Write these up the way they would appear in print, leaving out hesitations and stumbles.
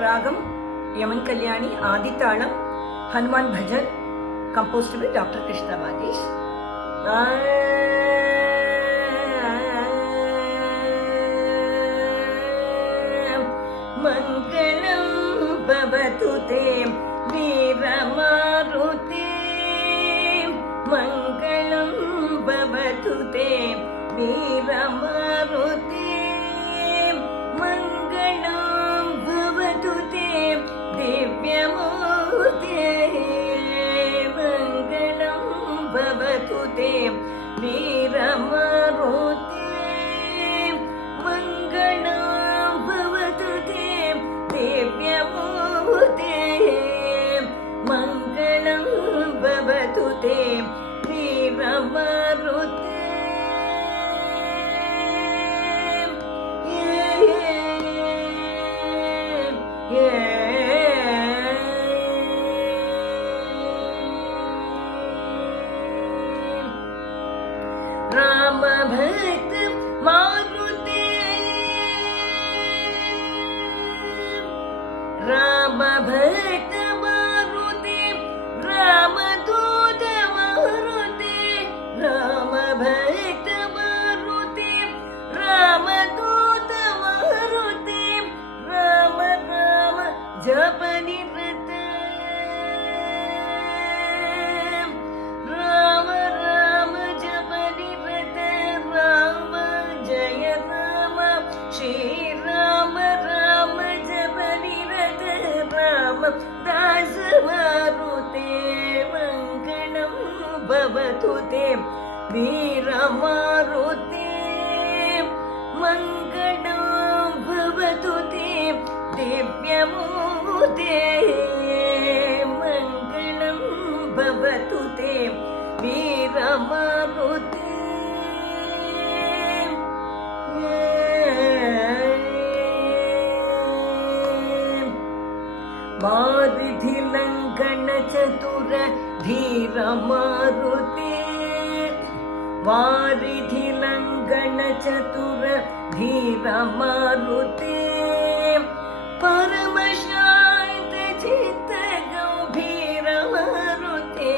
रागम Yemen कल्याणी आदि तालम हनुमान भजन composed by Dr. Krishna Badesh. मंगलम भवतु ते वीरमारुते मंगलम भवतु ते वीरमारुते मंगलम भवतु ते दिव्यमूर्ते मंगलम भवतु ते वीरमारुते मंगलम भवतु ते दिव्यमूर्ते मंगलम भवतु ते वीरमारुते राम भक्त मारुते राम भक्त मारुते राम दूत मारुते राम भक्त मारुते राम दूत मारुते राम राम जप निरत राम राम जप निरत राम जय राम श्री राम राम जप निरत राम दास मारुते मंगलम भवतु ते वीर मारुते मंगलम भवतु ते दिव्यमूर्ते मंगलम भवतु ते वीर मारुते वारिधि लंघन चतुर धीर मारुते वारिधि लंघन चतुर धीर मारुते परम शांत चित्त गंभीर मारुते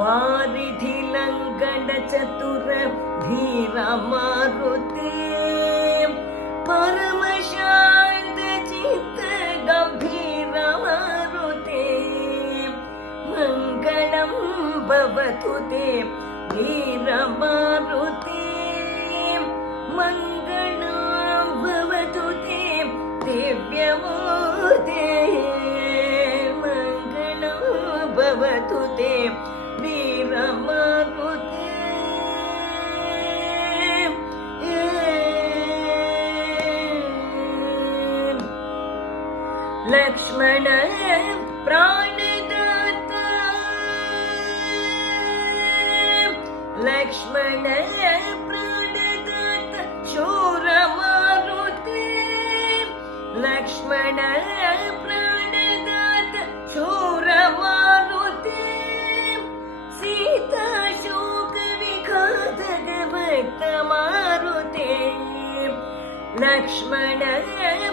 वारिधि लंघन चतुर धीर मारुते परम शांत चित्त गंभीर मारुते मंगलम भवतु ते वीर मारुते मंगलम भवतु ते दिव्यमूर्ते मंगलम भवतु ते वीर मारुते लक्ष्मण प्राणदाता लक्ष्मण प्राणदाता शूर मारुते लक्ष्मण प्राणदाता शूर मारुते सीता शोक विघातक भक्त मारुते लक्ष्मण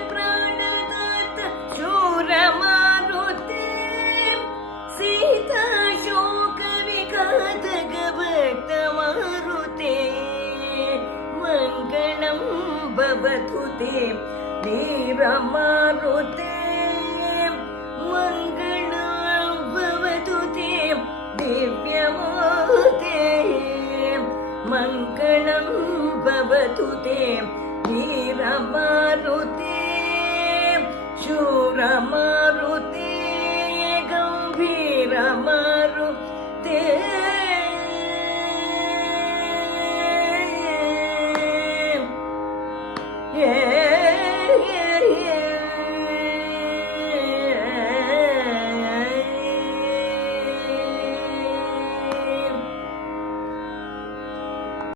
प्राणदाता शूर मारुते सीता शोक विघातक भक्त मारुते मंगलम भवतु ते वीर मारुते मंगलम भवतु ते दिव्यमूर्ते मंगलम भवतु ते वीर मारुते शूर मारुते गंभीर मारुते